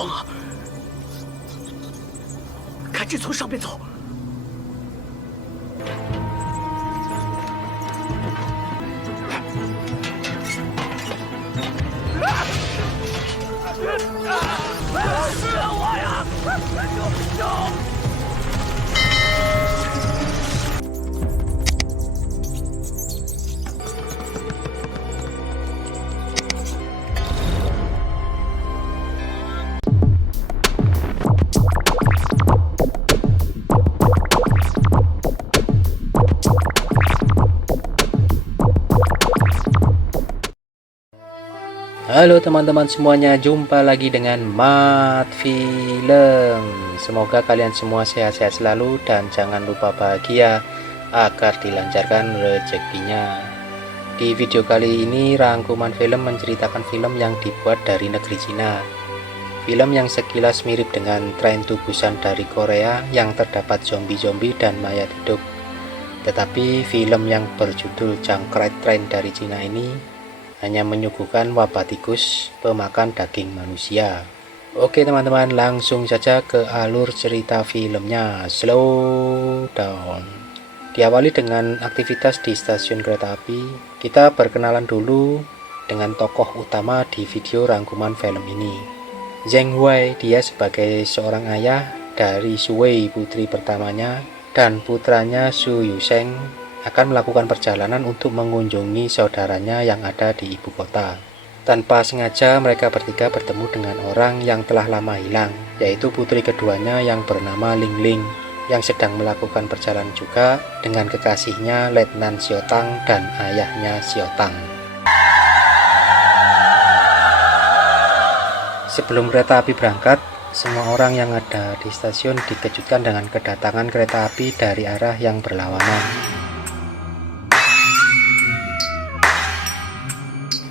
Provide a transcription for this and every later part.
慌啊！赶紧从上面走。是我呀！救！ Halo teman-teman semuanya, jumpa lagi dengan Mat Film. Semoga kalian semua sehat-sehat selalu dan jangan lupa bahagia agar dilancarkan rezekinya. Di video kali ini rangkuman film menceritakan film yang dibuat dari negeri Cina. Film yang sekilas mirip dengan Train to Busan dari Korea yang terdapat zombie-zombie dan mayat hidup. Tetapi film yang berjudul Jangkrik Train dari Cina ini hanya menyuguhkan wabah tikus pemakan daging manusia. Oke teman-teman, langsung saja ke alur cerita filmnya. Slow down. Diawali dengan aktivitas di stasiun kereta api. Kita berkenalan dulu dengan tokoh utama di video rangkuman film ini. Zheng Huai, dia sebagai seorang ayah dari Sui, putri pertamanya, dan putranya Su Yusheng akan melakukan perjalanan untuk mengunjungi saudaranya yang ada di ibu kota. Tanpa sengaja mereka bertiga bertemu dengan orang yang telah lama hilang, yaitu putri keduanya yang bernama Ling Ling, yang sedang melakukan perjalanan juga dengan kekasihnya Letnan Xiaotang dan ayahnya Xiaotang. Sebelum kereta api berangkat, semua orang yang ada di stasiun dikejutkan dengan kedatangan kereta api dari arah yang berlawanan.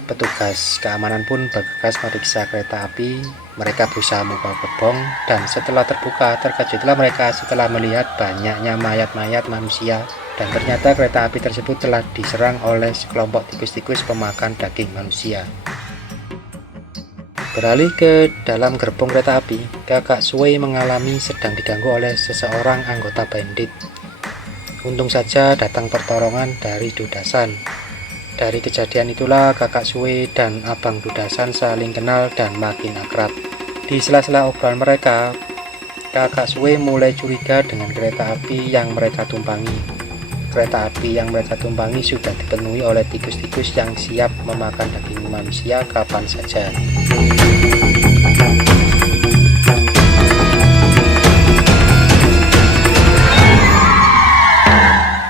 Petugas keamanan pun bergegas meriksa kereta api. Mereka berusaha membuka gerbong, dan setelah terbuka, terkejutlah mereka setelah melihat banyaknya mayat-mayat manusia. Dan ternyata kereta api tersebut telah diserang oleh sekelompok tikus-tikus pemakan daging manusia. Beralih ke dalam gerbong kereta api, kakak Sui mengalami sedang diganggu oleh seseorang anggota bandit. Untung saja datang pertolongan dari Dudasan. Dari kejadian itulah kakak Sui dan abang Dudasan saling kenal dan makin akrab. Di sela-sela obrolan mereka, kakak Sui mulai curiga dengan kereta api yang mereka tumpangi. Kereta api yang mereka tumpangi sudah dipenuhi oleh tikus-tikus yang siap memakan daging manusia kapan saja.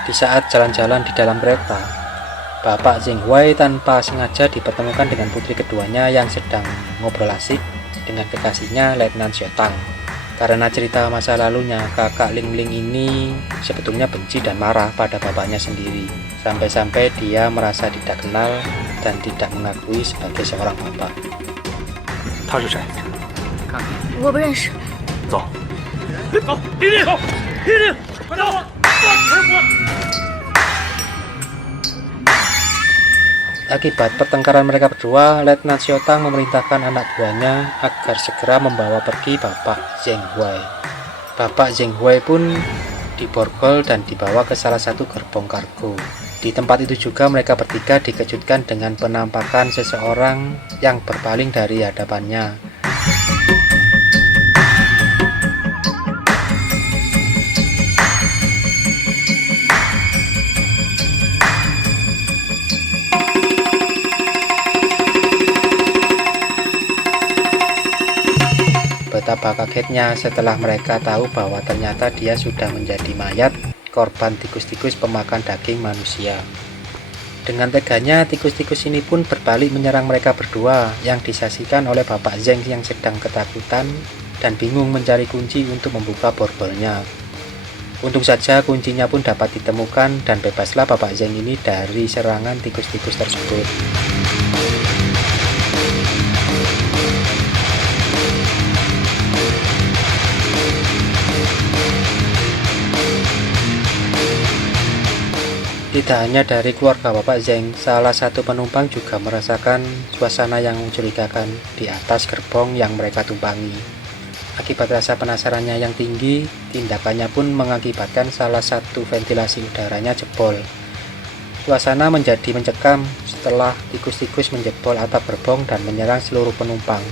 Di saat jalan-jalan di dalam kereta, Bapak Zheng Huai tanpa sengaja dipertemukan dengan putri keduanya yang sedang ngobrol asik dengan kekasihnya Letnan Xiaotang. Karena cerita masa lalunya, kakak Ling Ling ini sebetulnya benci dan marah pada bapaknya sendiri. Sampai-sampai dia merasa tidak kenal dan tidak mengakui sebagai seorang bapak. 他是谁？看看。我不认识。走，走，玲玲，玲玲，快走！Akibat pertengkaran mereka berdua, Letnan Xiaotang memerintahkan anak buahnya agar segera membawa pergi Bapak Zheng Huai. Bapak Zheng Huai pun diborgol dan dibawa ke salah satu gerbong kargo. Di tempat itu juga mereka bertiga dikejutkan dengan penampakan seseorang yang berpaling dari hadapannya. Betapa kagetnya setelah mereka tahu bahwa ternyata dia sudah menjadi mayat korban tikus-tikus pemakan daging manusia. Dengan teganya, tikus-tikus ini pun berbalik menyerang mereka berdua yang disaksikan oleh Bapak Zheng yang sedang ketakutan dan bingung mencari kunci untuk membuka borgolnya. Untung saja kuncinya pun dapat ditemukan dan bebaslah Bapak Zheng ini dari serangan tikus-tikus tersebut. Di Tidak hanya dari keluarga Bapak Zeng, salah satu penumpang juga merasakan suasana yang mencurigakan di atas gerbong yang mereka tumpangi. Akibat rasa penasarannya yang tinggi, tindakannya pun mengakibatkan salah satu ventilasi udaranya jebol. Suasana menjadi mencekam setelah tikus-tikus menjebol atap gerbong dan menyerang seluruh penumpang.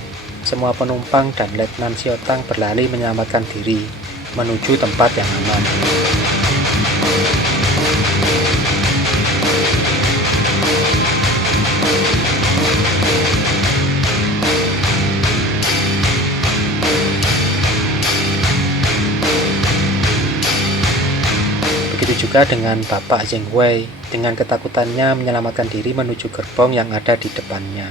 Semua penumpang dan Letnan Siotang berlari menyelamatkan diri menuju tempat yang aman. Begitu juga dengan Bapak Zeng Wei, dengan ketakutannya menyelamatkan diri menuju gerbong yang ada di depannya.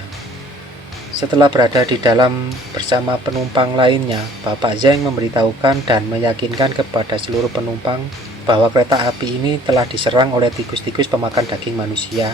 Setelah berada di dalam bersama penumpang lainnya, Bapak Zeng memberitahukan dan meyakinkan kepada seluruh penumpang bahwa kereta api ini telah diserang oleh tikus-tikus pemakan daging manusia.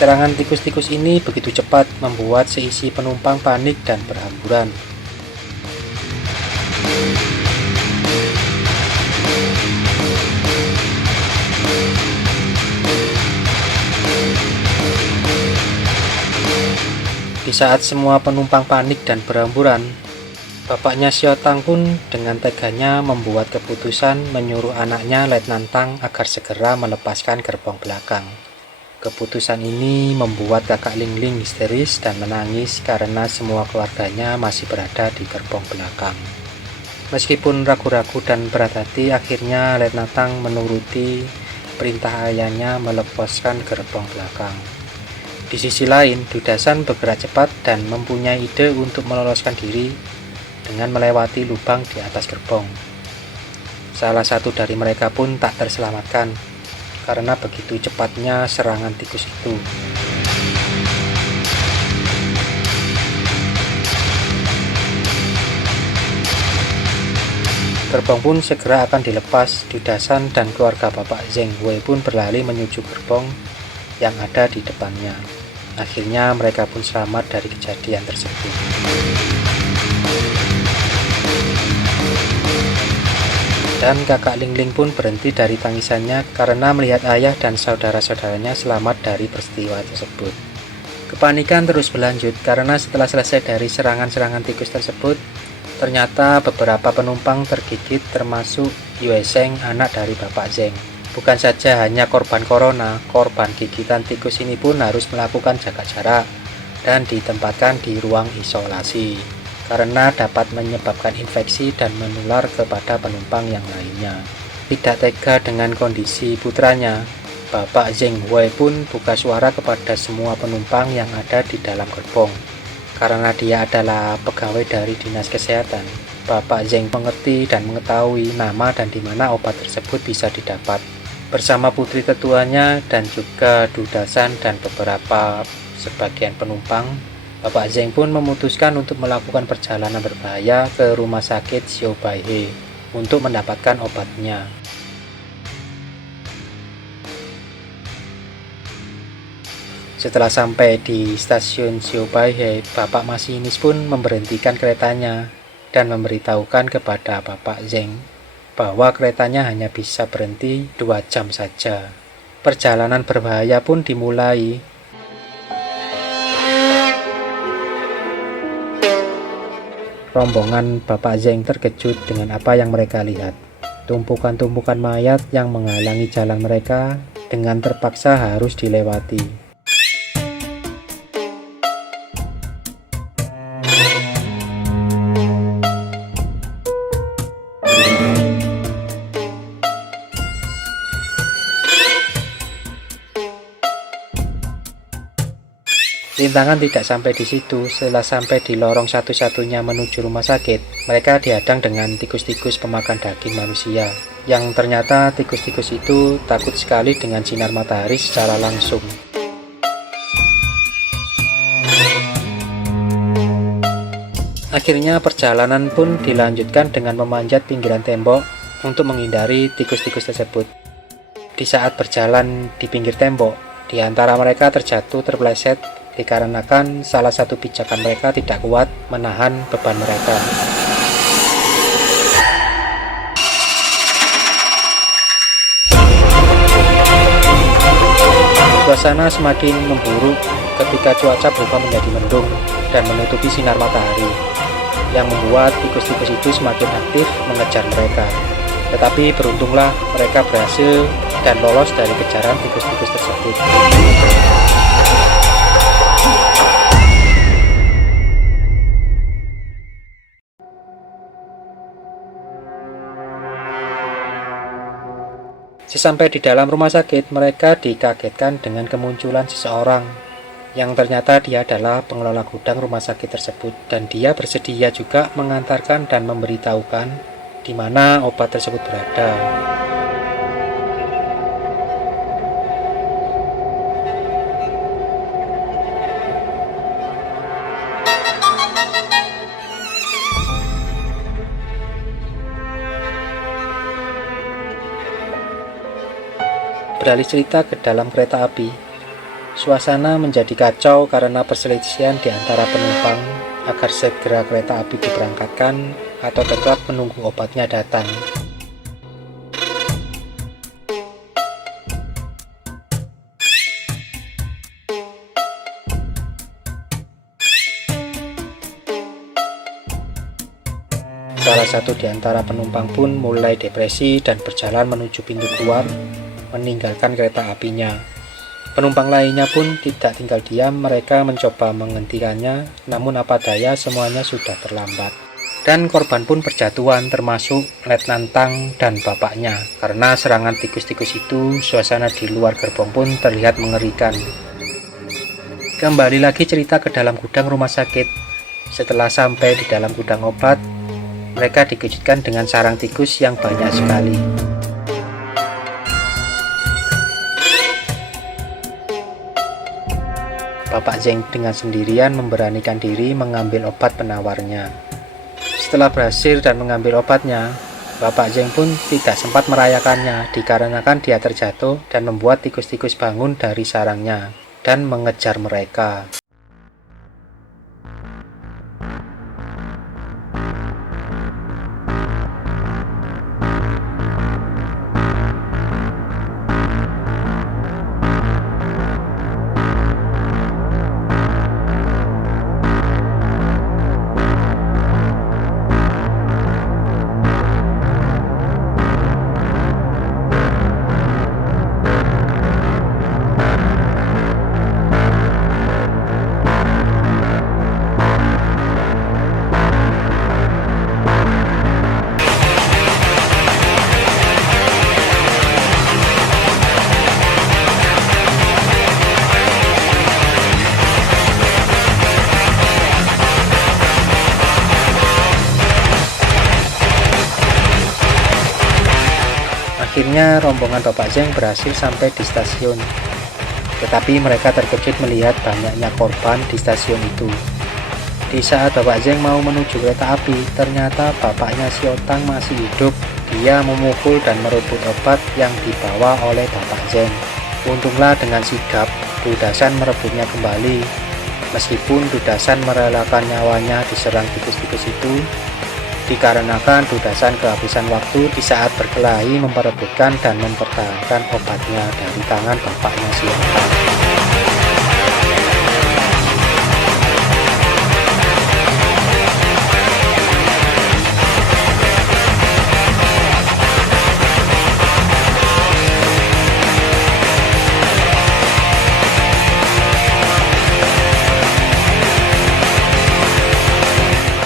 Serangan tikus-tikus ini begitu cepat membuat seisi penumpang panik dan berhamburan. Di saat semua penumpang panik dan berhamburan, bapaknya Siotang pun dengan teganya membuat keputusan menyuruh anaknya Letnan Tang agar segera melepaskan gerbong belakang. Keputusan ini membuat kakak Lingling histeris dan menangis karena semua keluarganya masih berada di gerbong belakang. Meskipun ragu-ragu dan berat hati, akhirnya Letnan Tang menuruti perintah ayahnya melepaskan gerbong belakang. Di sisi lain, Dudasan bergerak cepat dan mempunyai ide untuk meloloskan diri dengan melewati lubang di atas gerbong. Salah satu dari mereka pun tak terselamatkan karena begitu cepatnya serangan tikus itu. Gerbong pun segera akan dilepas. Dudasan dan keluarga Bapak Zeng Wei pun berlari menuju gerbong yang ada di depannya. Akhirnya mereka pun selamat dari kejadian tersebut. Dan kakak Lingling pun berhenti dari tangisannya karena melihat ayah dan saudara-saudaranya selamat dari peristiwa tersebut. Kepanikan terus berlanjut karena setelah selesai dari serangan-serangan tikus tersebut, ternyata beberapa penumpang tergigit termasuk Yue Sheng, anak dari Bapak Zeng. Bukan saja hanya korban corona, korban gigitan tikus ini pun harus melakukan jaga jarak dan ditempatkan di ruang isolasi karena dapat menyebabkan infeksi dan menular kepada penumpang yang lainnya. Tidak tega dengan kondisi putranya, Bapak Zeng Wei pun buka suara kepada semua penumpang yang ada di dalam gerbong. Karena dia adalah pegawai dari dinas kesehatan, Bapak Zeng mengerti dan mengetahui nama dan di mana obat tersebut bisa didapat. Bersama putri tetuanya dan juga Dudasan dan beberapa sebagian penumpang, Bapak Zeng pun memutuskan untuk melakukan perjalanan berbahaya ke rumah sakit Xiaobaihe untuk mendapatkan obatnya. Setelah sampai di stasiun Xiaobaihe, Bapak masinis pun memberhentikan keretanya dan memberitahukan kepada Bapak Zeng bahwa keretanya hanya bisa berhenti 2 jam saja. Perjalanan berbahaya pun dimulai. Rombongan Bapak Zeng terkejut dengan apa yang mereka lihat. Tumpukan-tumpukan mayat yang menghalangi jalan mereka dengan terpaksa harus dilewati. Rintangan tidak sampai di situ. Setelah sampai di lorong satu-satunya menuju rumah sakit, mereka dihadang dengan tikus-tikus pemakan daging manusia, yang ternyata tikus-tikus itu takut sekali dengan sinar matahari secara langsung. Akhirnya perjalanan pun dilanjutkan dengan memanjat pinggiran tembok untuk menghindari tikus-tikus tersebut. Di saat berjalan di pinggir tembok, di antara mereka terjatuh terpeleset dikarenakan salah satu pijakan mereka tidak kuat menahan beban mereka. Suasana semakin memburuk ketika cuaca berubah menjadi mendung dan menutupi sinar matahari, yang membuat tikus-tikus itu semakin aktif mengejar mereka. Tetapi beruntunglah mereka berhasil dan lolos dari kejaran tikus-tikus tersebut. Sesampai di dalam rumah sakit, mereka dikagetkan dengan kemunculan seseorang yang ternyata dia adalah pengelola gudang rumah sakit tersebut, dan dia bersedia juga mengantarkan dan memberitahukan di mana obat tersebut berada. Beralih cerita ke dalam kereta api, suasana menjadi kacau karena perselisihan di antara penumpang agar segera kereta api diberangkatkan atau tetap menunggu obatnya datang. Salah satu di antara penumpang pun mulai depresi dan berjalan menuju pintu keluar, meninggalkan kereta apinya. Penumpang lainnya pun tidak tinggal diam, mereka mencoba menghentikannya, namun apa daya semuanya sudah terlambat. Dan korban pun berjatuhan, termasuk Letnan Tang dan bapaknya. Karena serangan tikus-tikus itu, suasana di luar gerbong pun terlihat mengerikan. Kembali lagi cerita ke dalam gudang rumah sakit. Setelah sampai di dalam gudang obat, mereka dikejutkan dengan sarang tikus yang banyak sekali. Bapak Zeng dengan sendirian memberanikan diri mengambil obat penawarnya. Setelah berhasil dan mengambil obatnya, Bapak Zeng pun tidak sempat merayakannya dikarenakan dia terjatuh dan membuat tikus-tikus bangun dari sarangnya dan mengejar mereka. Akhirnya rombongan Bapak Zeng berhasil sampai di stasiun. Tetapi mereka terkejut melihat banyaknya korban di stasiun itu. Di saat Bapak Zeng mau menuju kereta api, ternyata bapaknya Xiaotang masih hidup. Dia memukul dan merebut obat yang dibawa oleh Bapak Zeng. Untunglah dengan sigap, Dudasan merebutnya kembali. Meskipun Dudasan merelakan nyawanya diserang tikus-tikus itu, dikarenakan Dudasan kehabisan waktu di saat berkelahi memperebutkan dan mempertahankan obatnya dari tangan bapaknya Xiaotang.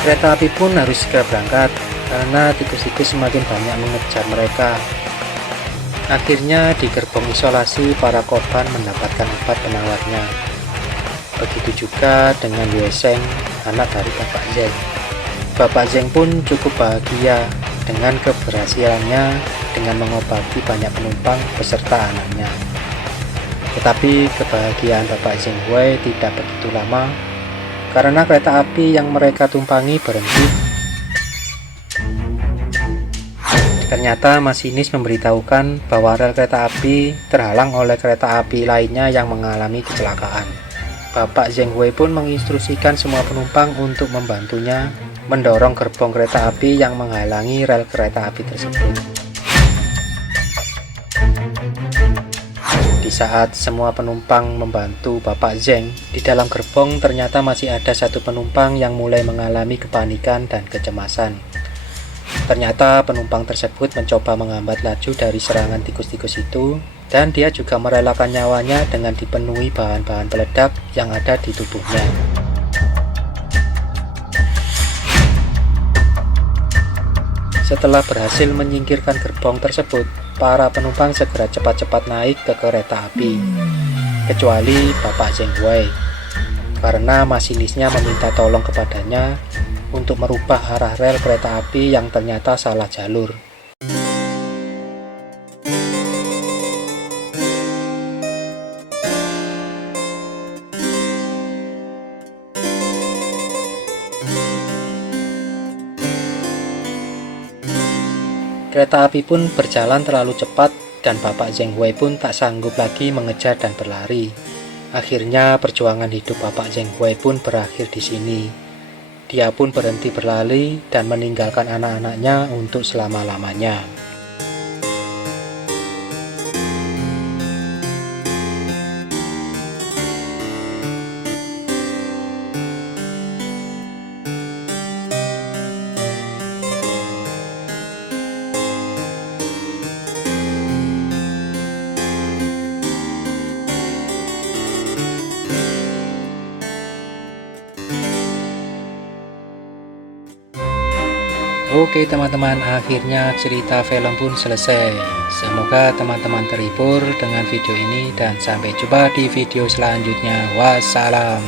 Kereta api pun harus segera berangkat karena tikus-tikus semakin banyak mengejar mereka. Akhirnya di gerbong isolasi para korban mendapatkan obat penawarnya. Begitu juga dengan Yue Sheng, anak dari Bapak Zeng. Bapak Zeng pun cukup bahagia dengan keberhasilannya dengan mengobati banyak penumpang beserta anaknya. Tetapi kebahagiaan Bapak Zeng Wei tidak begitu lama, karena kereta api yang mereka tumpangi berhenti. Ternyata masinis memberitahukan bahwa rel kereta api terhalang oleh kereta api lainnya yang mengalami kecelakaan. Bapak Zheng Wei pun menginstruksikan semua penumpang untuk membantunya mendorong gerbong kereta api yang menghalangi rel kereta api tersebut. Di saat semua penumpang membantu Bapak Zheng, di dalam gerbong ternyata masih ada satu penumpang yang mulai mengalami kepanikan dan kecemasan. Ternyata penumpang tersebut mencoba menghambat laju dari serangan tikus-tikus itu, dan dia juga merelakan nyawanya dengan dipenuhi bahan-bahan peledak yang ada di tubuhnya. Setelah berhasil menyingkirkan gerbong tersebut, para penumpang segera cepat-cepat naik ke kereta api, kecuali Bapak Zheng Wei, karena masinisnya meminta tolong kepadanya untuk merubah arah rel kereta api yang ternyata salah jalur. Kereta api pun berjalan terlalu cepat dan Bapak Zheng Wei pun tak sanggup lagi mengejar dan berlari. Akhirnya perjuangan hidup Bapak Zheng Wei pun berakhir di sini. Dia pun berhenti berlari dan meninggalkan anak-anaknya untuk selama-lamanya. Oke teman-teman, akhirnya cerita film pun selesai. Semoga teman-teman terhibur dengan video ini dan sampai jumpa di video selanjutnya. Wassalam.